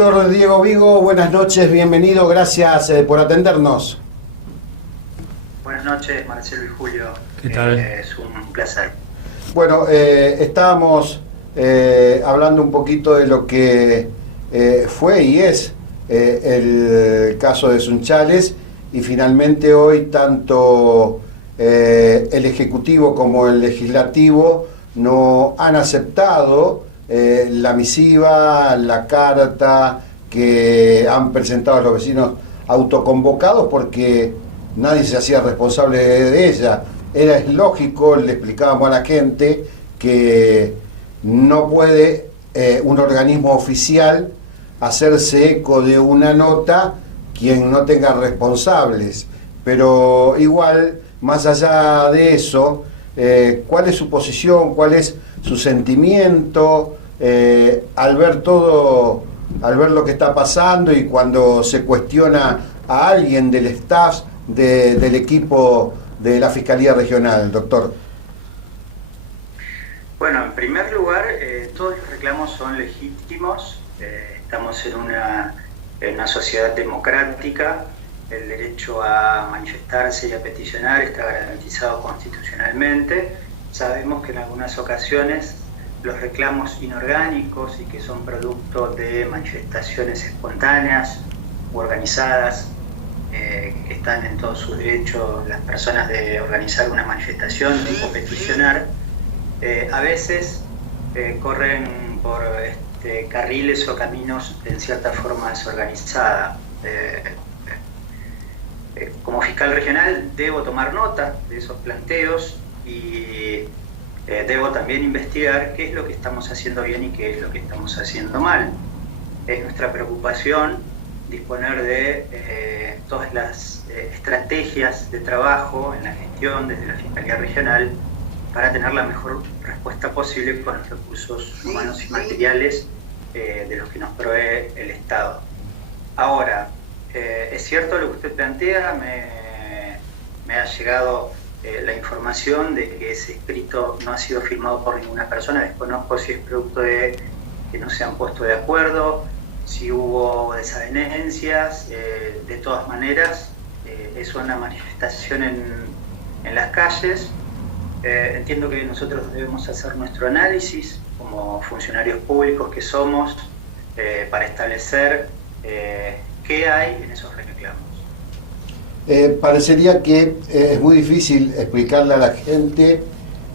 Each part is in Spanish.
Doctor Diego Vigo, buenas noches, bienvenido, gracias por atendernos. Buenas noches, Marcelo y Julio. ¿Qué tal? Es un placer. Bueno, estábamos hablando un poquito de lo que fue y es el caso de Sunchales, y finalmente hoy tanto el Ejecutivo como el Legislativo no han aceptado la misiva, la carta que han presentado los vecinos autoconvocados, porque nadie se hacía responsable de ella. Era lógico, le explicábamos a la gente que no puede un organismo oficial hacerse eco de una nota quien no tenga responsables, pero igual, más allá de eso, ¿cuál es su posición, cuál es su sentimiento al ver todo, al ver lo que está pasando y cuando se cuestiona a alguien del staff del equipo de la Fiscalía Regional, doctor? Bueno, en primer lugar, todos los reclamos son legítimos. Estamos en una sociedad democrática. El derecho a manifestarse y a peticionar está garantizado constitucionalmente. Sabemos que en algunas ocasiones los reclamos inorgánicos y que son producto de manifestaciones espontáneas u organizadas, que están en todo su derecho las personas de organizar una manifestación o peticionar, a veces corren por carriles o caminos en cierta forma desorganizada. Como fiscal regional debo tomar nota de esos planteos y debo también investigar qué es lo que estamos haciendo bien y qué es lo que estamos haciendo mal. Es nuestra preocupación disponer de todas las estrategias de trabajo en la gestión desde la Fiscalía Regional para tener la mejor respuesta posible con los recursos humanos y materiales de los que nos provee el Estado. Ahora, es cierto lo que usted plantea, me ha llegado la información de que ese escrito no ha sido firmado por ninguna persona. Desconozco si es producto de que no se han puesto de acuerdo, si hubo desavenencias. De todas maneras, es una manifestación en las calles. Entiendo que nosotros debemos hacer nuestro análisis como funcionarios públicos que somos para establecer qué hay en esos reclamos. Parecería que es muy difícil explicarle a la gente,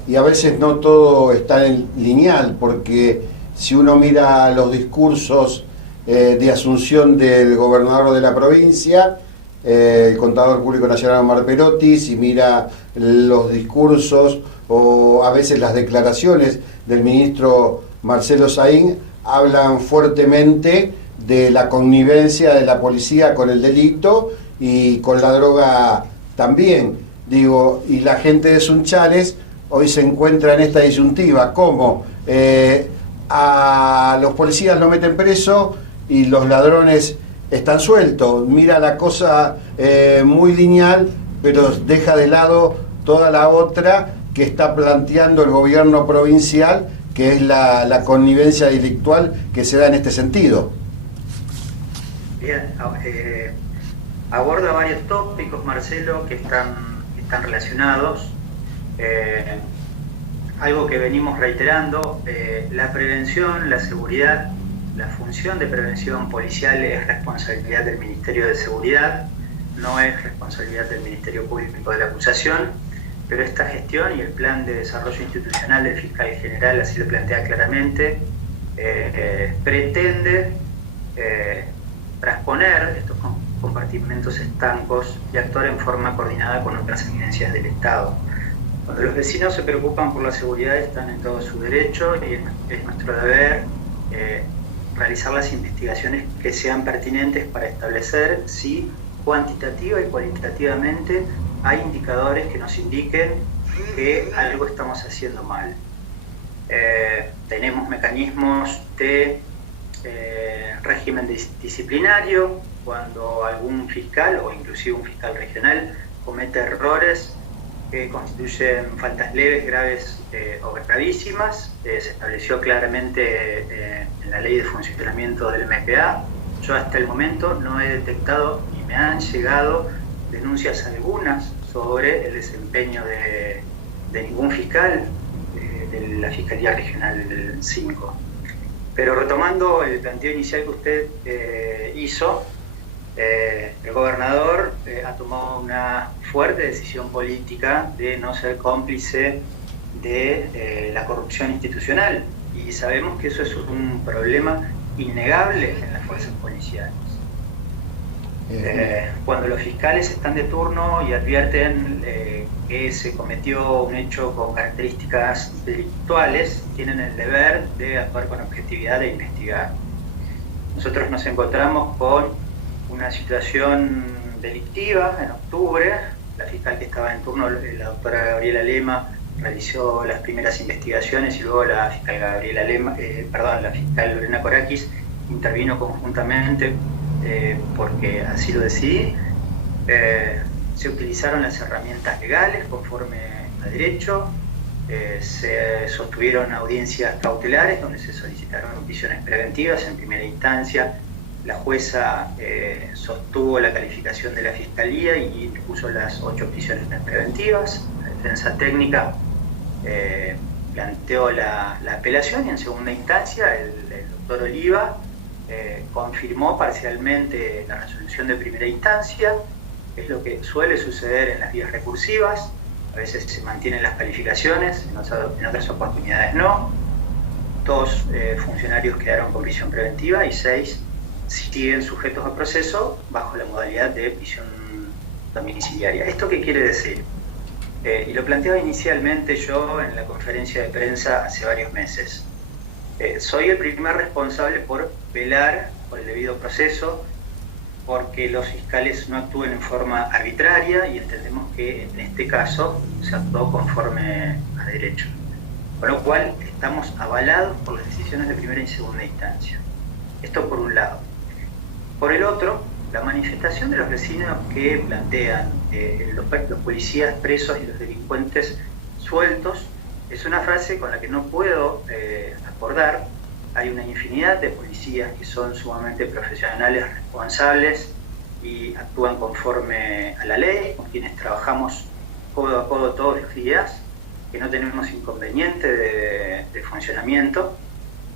y a veces no todo está en lineal, porque si uno mira los discursos de asunción del gobernador de la provincia, el contador público nacional Omar Perotti, si mira los discursos o a veces las declaraciones del ministro Marcelo Saín, hablan fuertemente de la connivencia de la policía con el delito y con la droga también. Digo, y la gente de Sunchales hoy se encuentra en esta disyuntiva, como a los policías lo meten preso y los ladrones están sueltos. Mira la cosa muy lineal, pero deja de lado toda la otra que está planteando el gobierno provincial, que es la connivencia delictual que se da en este sentido. Bien, aborda varios tópicos, Marcelo, que están relacionados. Algo que venimos reiterando, la prevención, la seguridad, la función de prevención policial es responsabilidad del Ministerio de Seguridad, no es responsabilidad del Ministerio Público de la Acusación, pero esta gestión y el plan de desarrollo institucional del fiscal general así lo plantea claramente, pretende transponer estos compartimentos estancos y actuar en forma coordinada con otras agencias del Estado. Cuando los vecinos se preocupan por la seguridad, están en todo su derecho y es nuestro deber realizar las investigaciones que sean pertinentes para establecer si cuantitativa y cualitativamente hay indicadores que nos indiquen que algo estamos haciendo mal. Tenemos mecanismos de régimen disciplinario cuando algún fiscal o inclusive un fiscal regional comete errores que constituyen faltas leves, graves o gravísimas. Se estableció claramente en la ley de funcionamiento del MPA Yo hasta el momento no he detectado ni me han llegado denuncias algunas sobre el desempeño de ningún fiscal de la Fiscalía Regional 5. Pero retomando el planteo inicial que usted hizo, el gobernador ha tomado una fuerte decisión política de no ser cómplice de la corrupción institucional, y sabemos que eso es un problema innegable en las fuerzas policiales. Cuando los fiscales están de turno y advierten que se cometió un hecho con características delictuales, tienen el deber de actuar con objetividad e investigar. Nosotros nos encontramos con una situación delictiva en octubre. La fiscal que estaba en turno, la doctora Gabriela Lema, realizó las primeras investigaciones y luego la fiscal la fiscal Lorena Corakis intervino conjuntamente porque así lo decidí. Se utilizaron las herramientas legales conforme a derecho, se sostuvieron audiencias cautelares donde se solicitaron prisiones preventivas en primera instancia. La jueza sostuvo la calificación de la fiscalía y puso las 8 prisiones preventivas. La defensa técnica planteó la apelación y en segunda instancia el doctor Oliva confirmó parcialmente la resolución de primera instancia. Es lo que suele suceder en las vías recursivas. A veces se mantienen las calificaciones, en otras oportunidades no. 2 funcionarios quedaron con prisión preventiva y 6 siguen sujetos a proceso bajo la modalidad de prisión domiciliaria. ¿Esto qué quiere decir? Y lo planteaba inicialmente yo en la conferencia de prensa hace varios meses. Soy el primer responsable por velar por el debido proceso, porque los fiscales no actúen en forma arbitraria, y entendemos que en este caso se actuó conforme a derecho. Con lo cual estamos avalados por las decisiones de primera y segunda instancia. Esto por un lado. Por el otro, la manifestación de los vecinos que plantean los policías presos y los delincuentes sueltos es una frase con la que no puedo acordar. Hay una infinidad de policías que son sumamente profesionales, responsables y actúan conforme a la ley, con quienes trabajamos codo a codo todos los días, que no tenemos inconveniente de funcionamiento.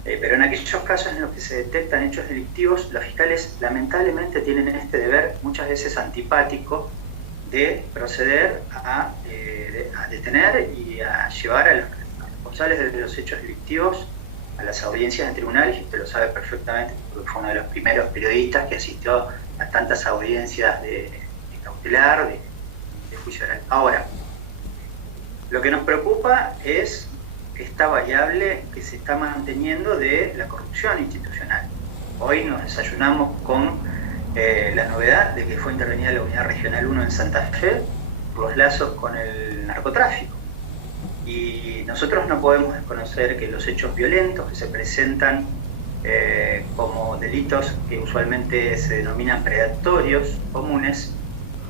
Pero en aquellos casos en los que se detectan hechos delictivos, los fiscales lamentablemente tienen este deber, muchas veces antipático, de proceder a detener y a llevar a los responsables de los hechos delictivos a las audiencias en tribunales, y usted lo sabe perfectamente porque fue uno de los primeros periodistas que asistió a tantas audiencias de cautelar, de juicio oral. Ahora, lo que nos preocupa es esta variable que se está manteniendo de la corrupción institucional. Hoy nos desayunamos con la novedad de que fue intervenida la Unidad Regional 1 en Santa Fe por los lazos con el narcotráfico. Y nosotros no podemos desconocer que los hechos violentos que se presentan como delitos que usualmente se denominan predatorios comunes,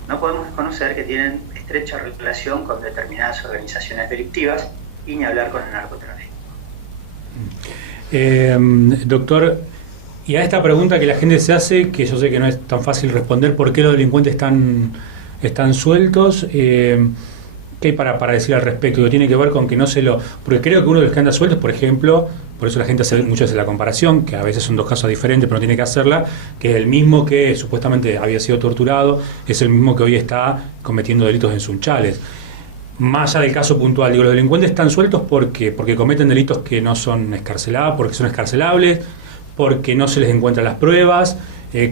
no podemos desconocer que tienen estrecha relación con determinadas organizaciones delictivas, y ni hablar con el narcotráfico. Doctor, y a esta pregunta que la gente se hace, que yo sé que no es tan fácil responder, ¿por qué los delincuentes están sueltos? ¿Qué hay para decir al respecto? Que tiene que ver con que no se lo... Porque creo que uno de los que anda sueltos, por ejemplo, por eso la gente hace muchas veces la comparación, que a veces son 2 casos diferentes, pero no tiene que hacerla, que es el mismo que supuestamente había sido torturado, es el mismo que hoy está cometiendo delitos en Sunchales. Más allá del caso puntual, digo, los delincuentes están sueltos porque cometen delitos que no son escarcelables, porque son escarcelables, porque no se les encuentran las pruebas.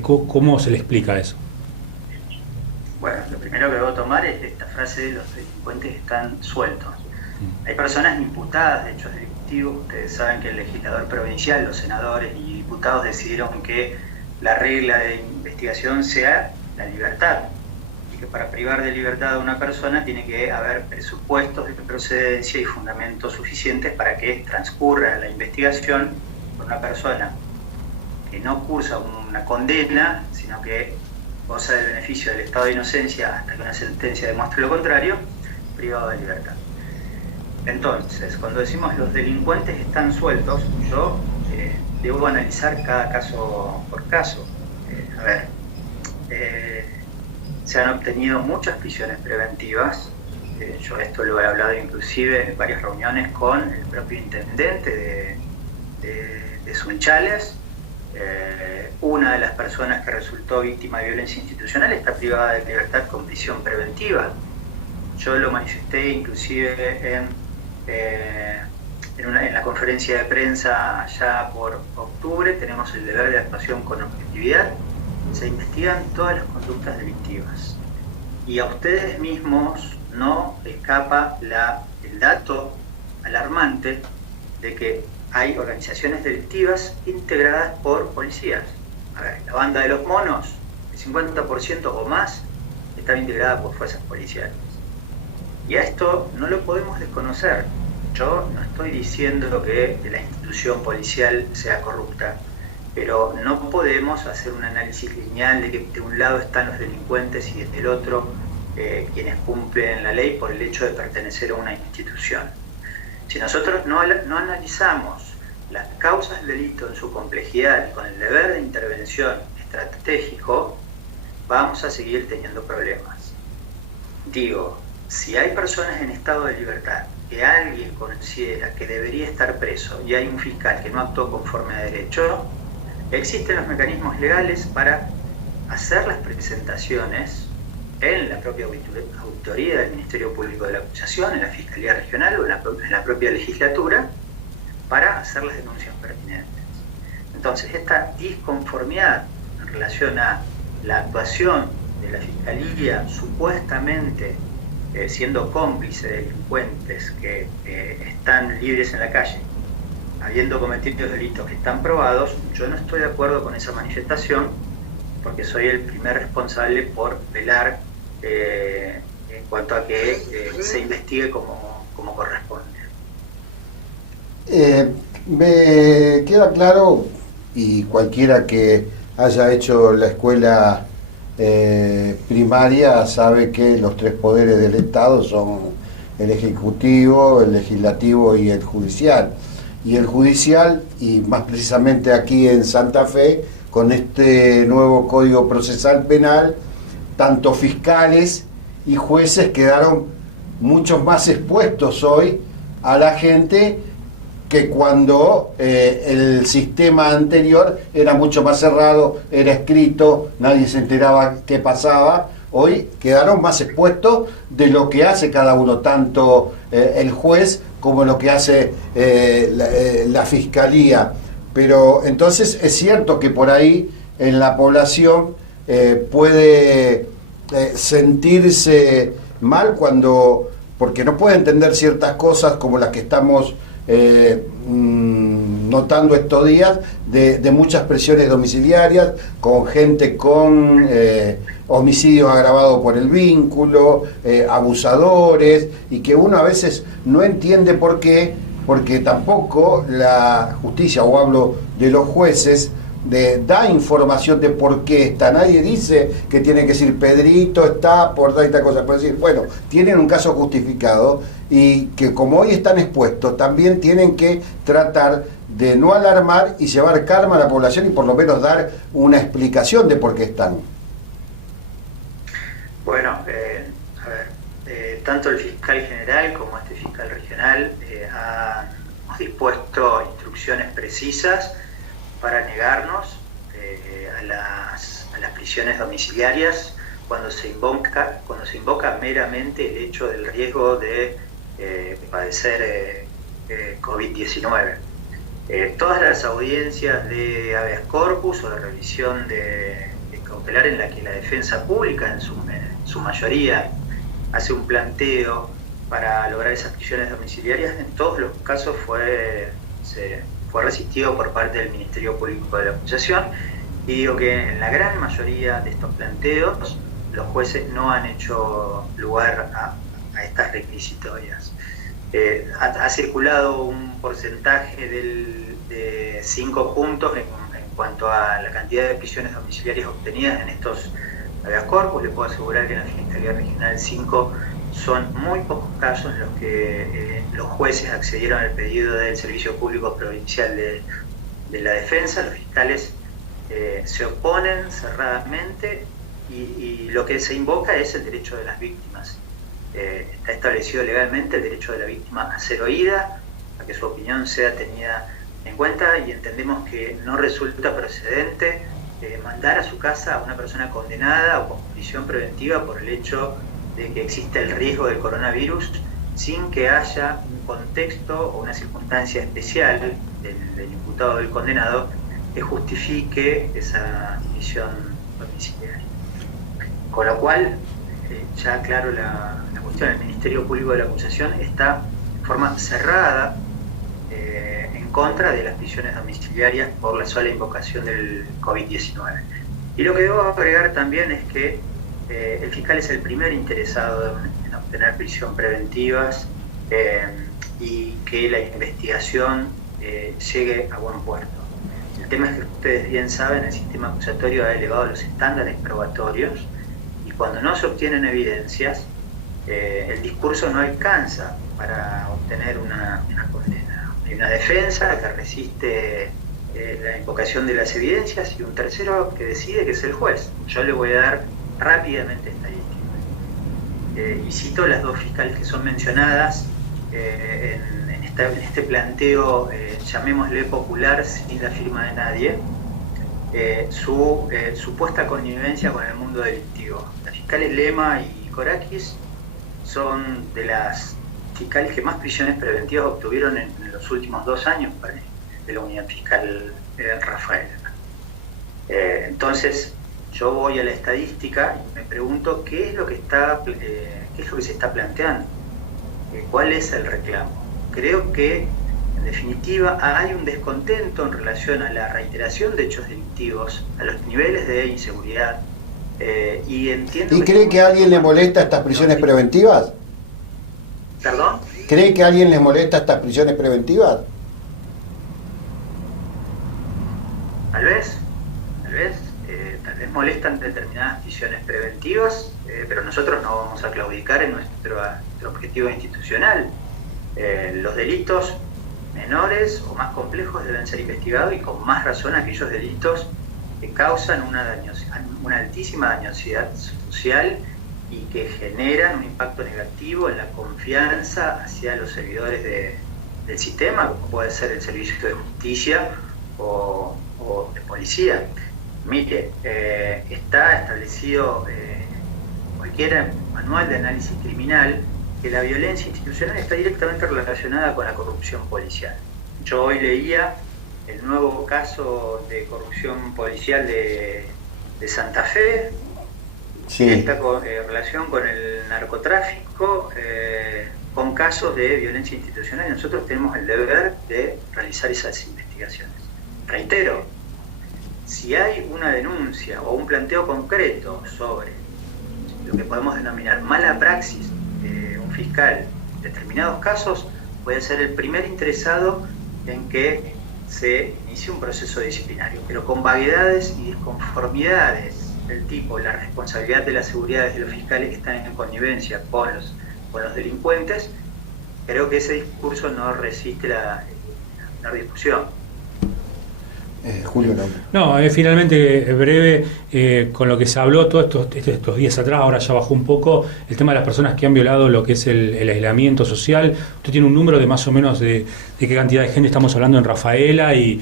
¿Cómo se le explica eso? Bueno, lo primero que debo tomar es esta frase de los delincuentes están sueltos. Hay personas imputadas de hechos delictivos. Ustedes saben que el legislador provincial, los senadores y diputados decidieron que la regla de investigación sea la libertad, y que para privar de libertad a una persona tiene que haber presupuestos de procedencia y fundamentos suficientes para que transcurra la investigación por una persona que no cursa una condena, sino que goza del beneficio del estado de inocencia hasta que una sentencia demuestre lo contrario, privado de libertad. Entonces, cuando decimos los delincuentes están sueltos, yo debo analizar cada caso por caso. A ver, se han obtenido muchas prisiones preventivas. Yo esto lo he hablado inclusive en varias reuniones con el propio intendente de Sunchales. Una de las personas que resultó víctima de violencia institucional está privada de libertad con prisión preventiva. Yo lo manifesté inclusive en la conferencia de prensa allá por octubre. Tenemos el deber de actuación con objetividad. Se investigan todas las conductas delictivas. Y a ustedes mismos no escapa el dato alarmante de que hay organizaciones delictivas integradas por policías. A ver, la banda de los monos, el 50% o más, está integrada por fuerzas policiales. Y a esto no lo podemos desconocer. Yo no estoy diciendo que la institución policial sea corrupta, pero no podemos hacer un análisis lineal de que de un lado están los delincuentes y del otro quienes cumplen la ley por el hecho de pertenecer a una institución. Si nosotros no analizamos las causas del delito en su complejidad y con el deber de intervención estratégico, vamos a seguir teniendo problemas. Digo, si hay personas en estado de libertad que alguien considera que debería estar preso y hay un fiscal que no actuó conforme a derecho, existen los mecanismos legales para hacer las presentaciones en la propia auditoría del Ministerio Público de la Acusación, en la Fiscalía Regional o en la propia legislatura, para hacer las denuncias pertinentes. Entonces, esta disconformidad en relación a la actuación de la Fiscalía supuestamente siendo cómplice de delincuentes que están libres en la calle, habiendo cometido delitos que están probados, yo no estoy de acuerdo con esa manifestación, porque soy el primer responsable por velar en cuanto a que se investigue como corresponde. Me queda claro, y cualquiera que haya hecho la escuela primaria sabe que los tres poderes del Estado son el Ejecutivo, el Legislativo y el Judicial. Y el Judicial, y más precisamente aquí en Santa Fe, con este nuevo Código Procesal Penal, tanto fiscales y jueces quedaron muchos más expuestos hoy a la gente que cuando el sistema anterior era mucho más cerrado, era escrito, nadie se enteraba qué pasaba. Hoy quedaron más expuestos de lo que hace cada uno, tanto el juez como lo que hace la fiscalía. Pero entonces es cierto que por ahí en la población puede sentirse mal porque no puede entender ciertas cosas como las que estamos notando estos días de muchas presiones domiciliarias, con gente con homicidios agravados por el vínculo, abusadores, y que uno a veces no entiende por qué, porque tampoco la justicia, o hablo de los jueces, da información de por qué está. Nadie dice que tiene que decir Pedrito está por tal y tal cosa. Puede decir, bueno, tienen un caso justificado y que como hoy están expuestos, también tienen que tratar de no alarmar y llevar calma a la población y por lo menos dar una explicación de por qué están. Bueno, a ver, tanto el fiscal general como este fiscal regional han dispuesto instrucciones precisas para negarnos a las prisiones domiciliarias cuando se invoca meramente el hecho del riesgo de padecer COVID-19. Todas las audiencias de habeas corpus o de revisión de cautelar en la que la defensa pública en su mayoría hace un planteo para lograr esas prisiones domiciliarias, en todos los casos fue resistido por parte del Ministerio Público de la Acusación, y digo que en la gran mayoría de estos planteos los jueces no han hecho lugar a estas requisitorias. Ha circulado un porcentaje de 5 puntos en cuanto a la cantidad de prisiones domiciliarias obtenidas en estos habeas corpus. Le puedo asegurar que en la Fiscalía Regional 5 son muy pocos casos en los que los jueces accedieron al pedido del Servicio Público Provincial de la Defensa. Los fiscales se oponen cerradamente y lo que se invoca es el derecho de las víctimas. Está establecido legalmente el derecho de la víctima a ser oída, a que su opinión sea tenida en cuenta, y entendemos que no resulta procedente mandar a su casa a una persona condenada o con prisión preventiva por el hecho de que existe el riesgo del coronavirus sin que haya un contexto o una circunstancia especial del imputado o del condenado que justifique esa prisión domiciliaria. Con lo cual, ya claro la cuestión, el Ministerio Público de la Acusación está en forma cerrada en contra de las prisiones domiciliarias por la sola invocación del COVID-19. Y lo que debo agregar también es que el fiscal es el primer interesado en obtener prisión preventivas y que la investigación llegue a buen puerto. El tema es que ustedes bien saben, el sistema acusatorio ha elevado los estándares probatorios y cuando no se obtienen evidencias, el discurso no alcanza para obtener una condena. Hay una defensa que resiste la invocación de las evidencias y un tercero que decide, que es el juez. Yo le voy a dar rápidamente estadísticas. Y cito las dos fiscales que son mencionadas en este planteo, llamémosle popular, sin la firma de nadie, su supuesta connivencia con el mundo delictivo. Las fiscales Lema y Korakis son de las fiscales que más prisiones preventivas obtuvieron en los últimos 2 años de la unidad fiscal Rafaela. Entonces, yo voy a la estadística y me pregunto qué es lo que se está planteando, cuál es el reclamo. Creo que, en definitiva, hay un descontento en relación a la reiteración de hechos delictivos, a los niveles de inseguridad, y entiendo. ¿Y cree que a alguien le molesta estas prisiones preventivas? ¿Perdón? ¿Cree que a alguien le molesta estas prisiones preventivas? Tal vez molestan determinadas prisiones preventivas, pero nosotros no vamos a claudicar en nuestro objetivo institucional. Los delitos menores o más complejos deben ser investigados y con más razón aquellos delitos que causan una altísima dañosidad social y que generan un impacto negativo en la confianza hacia los servidores del sistema, como puede ser el servicio de justicia o de policía. Mire, está establecido cualquier manual de análisis criminal que la violencia institucional está directamente relacionada con la corrupción policial. Yo hoy leía el nuevo caso de corrupción policial de Santa Fe, sí, que está en relación con el narcotráfico, con casos de violencia institucional, y nosotros tenemos el deber de realizar esas investigaciones. Reitero, si hay una denuncia o un planteo concreto sobre lo que podemos denominar mala praxis de un fiscal en determinados casos, puede ser el primer interesado en que se inicie un proceso disciplinario, pero con vaguedades y disconformidades del tipo la responsabilidad de la seguridad de los fiscales que están en connivencia con los delincuentes, creo que ese discurso no resiste la discusión. Julio, no. Finalmente, breve, con lo que se habló todos estos días atrás, ahora ya bajó un poco, el tema de las personas que han violado lo que es el aislamiento social. Usted tiene un número de más o menos de qué cantidad de gente estamos hablando en Rafaela y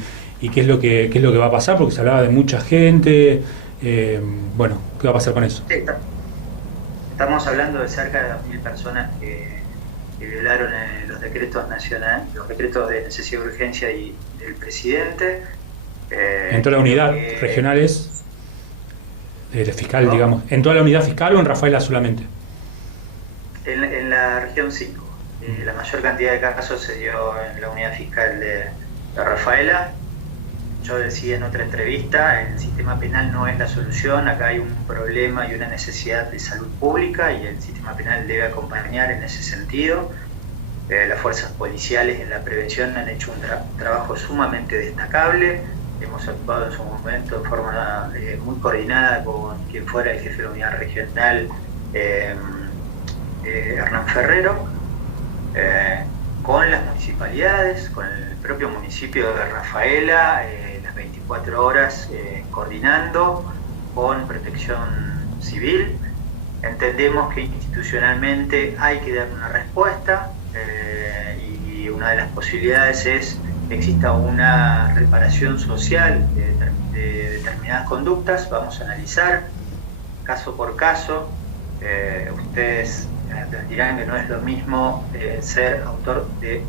qué es lo que va a pasar, porque se hablaba de mucha gente. Bueno, ¿qué va a pasar con eso? Sí, estamos hablando de cerca de 2.000 personas que violaron los decretos nacionales, los decretos de necesidad y urgencia y del presidente. ¿En toda la unidad regionales? Fiscal, ¿no? Digamos. ¿En toda la unidad fiscal o en Rafaela solamente? En la región 5. La mayor cantidad de casos se dio en la unidad fiscal de Rafaela. Yo decía en otra entrevista, el sistema penal no es la solución, acá hay un problema y una necesidad de salud pública y el sistema penal debe acompañar en ese sentido. Las fuerzas policiales en la prevención han hecho un trabajo sumamente destacable. Hemos actuado en su momento de forma muy coordinada con quien fuera el jefe de la unidad regional, Hernán Ferrero, con las municipalidades, con el propio municipio de Rafaela, las las 24 horas coordinando con Protección Civil. Entendemos que institucionalmente hay que dar una respuesta y una de las posibilidades es que exista una reparación social de determinadas conductas. Vamos a analizar caso por caso. Ustedes dirán que no es lo mismo ser autor de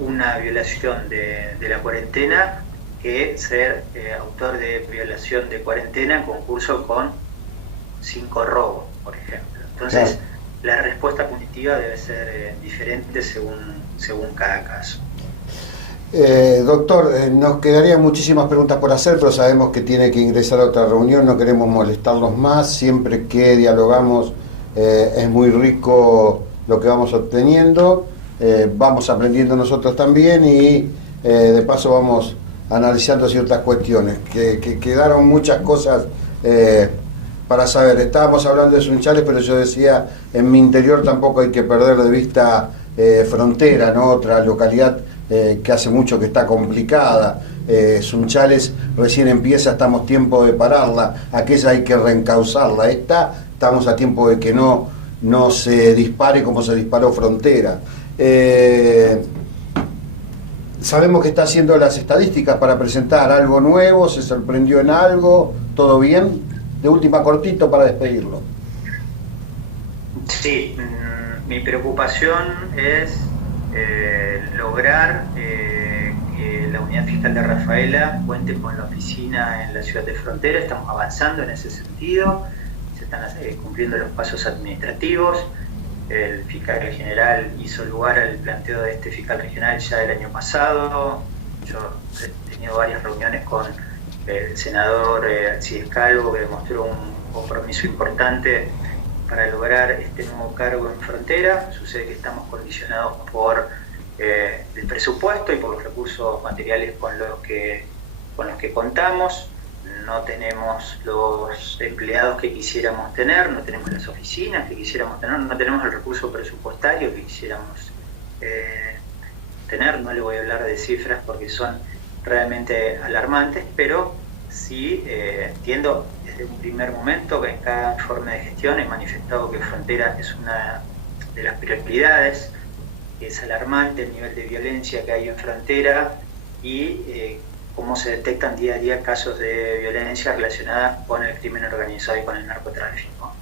una violación de la cuarentena que ser autor de violación de cuarentena en concurso con 5 robos, por ejemplo. Entonces, claro, la respuesta punitiva debe ser diferente según cada caso. Doctor, nos quedarían muchísimas preguntas por hacer, pero sabemos que tiene que ingresar a otra reunión, no queremos molestarlos más. Siempre que dialogamos es muy rico lo que vamos obteniendo, vamos aprendiendo nosotros también y de paso vamos analizando ciertas cuestiones, que quedaron muchas cosas para saber. Estábamos hablando de Sunchales, pero yo decía, en mi interior tampoco hay que perder de vista Frontera, ¿no? Otra localidad que hace mucho que está complicada. Sunchales recién empieza, estamos a tiempo de pararla, aquella hay que reencauzarla, estamos a tiempo de que no se dispare como se disparó Frontera. Sabemos que está haciendo las estadísticas para presentar algo nuevo, se sorprendió en algo, ¿todo bien? De última, cortito para despedirlo. Sí, mi preocupación es lograr que la Unidad Fiscal de Rafaela cuente con la oficina en la ciudad de Frontera. Estamos avanzando en ese sentido, se están cumpliendo los pasos administrativos. El fiscal general hizo lugar al planteo de este fiscal regional ya el año pasado. Yo he tenido varias reuniones con el senador Alcides Calvo, que demostró un compromiso importante para lograr este nuevo cargo en Frontera. Sucede que estamos condicionados por el presupuesto y por los recursos materiales con los que contamos. No tenemos los empleados que quisiéramos tener, no tenemos las oficinas que quisiéramos tener, no tenemos el recurso presupuestario que quisiéramos tener. No le voy a hablar de cifras porque son realmente alarmantes, pero sí entiendo desde un primer momento que en cada informe de gestión he manifestado que Frontera es una de las prioridades, que es alarmante el nivel de violencia que hay en Frontera y cómo se detectan día a día casos de violencia relacionadas con el crimen organizado y con el narcotráfico.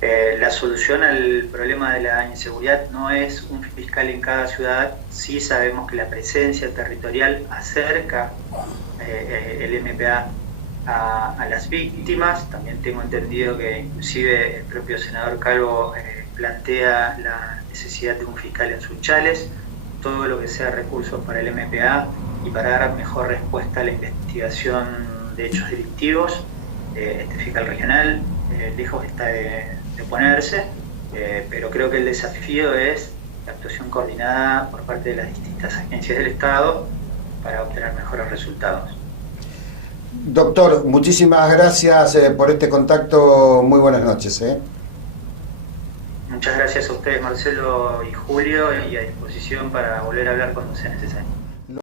La solución al problema de la inseguridad no es un fiscal en cada ciudad. Sí sabemos que la presencia territorial acerca el MPA a las víctimas. También tengo entendido que inclusive el propio senador Calvo plantea la necesidad de un fiscal en Sunchales. Todo lo que sea recursos para el MPA y para dar mejor respuesta a la investigación de hechos delictivos. Este fiscal regional lejos está de oponerse, pero creo que el desafío es la actuación coordinada por parte de las distintas agencias del Estado para obtener mejores resultados. Doctor, muchísimas gracias por este contacto, muy buenas noches. Muchas gracias a ustedes, Marcelo y Julio, y a disposición para volver a hablar cuando sea necesario.